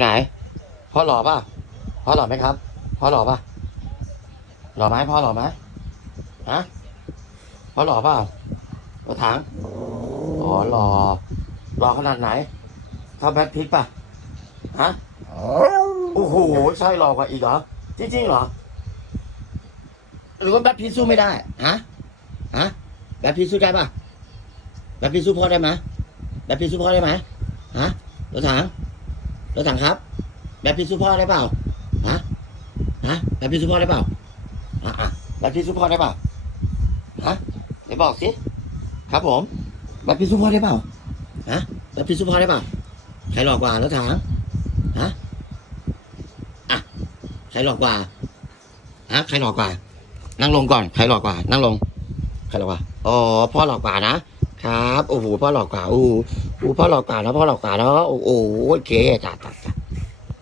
ไหนพ่อหล่อป่ะพ่อหล่อไหมครับพ่อหล่อป่ะหล่อไหมพ่อหล่อไหมฮะพ่อหล่อปล่ารถถังอ๋อหล่อหล่อขนาดไหนเท่าแบทพิทป่ะฮะโอ้โหใช่หล่อกว่าอีกเหรอจริงๆเหรอหรือว่าแบทพิทสู้ไม่ได้ฮะฮะแบทพิทสู้ได้ป่ะแบทพิทสู้พ่อได้ไหมแบทพิทสู้พ่อได้ไหมฮะรถถัง รถถังครับ แบทพิทสู้พ่อได้เปล่าฮะฮะแบทพิทสู้พ่อได้เปล่าอะอะแบทพิทสู้พ่อได้เปล่าฮะเดี๋ยวบอกสิครับผมแบทพิทสู้พ่อได้เปล่าฮะแบทพิทสู้พ่อได้เปล่าใครหลอกกว่ารถถังฮะอะใครหลอกกว่าฮะใครหลอกกว่า นั่งลงก่อนใครหลอกกว่า นั่งลงใครหลอกกว่าอ๋อพ่อหลอกกว่านะครับ โอ้โห พ่อหลอกกว่า โอ้ ดูพ่อหลอกกาแล้วพ่อหลอกกาแล้วโอ้โหเก๋จัดจัด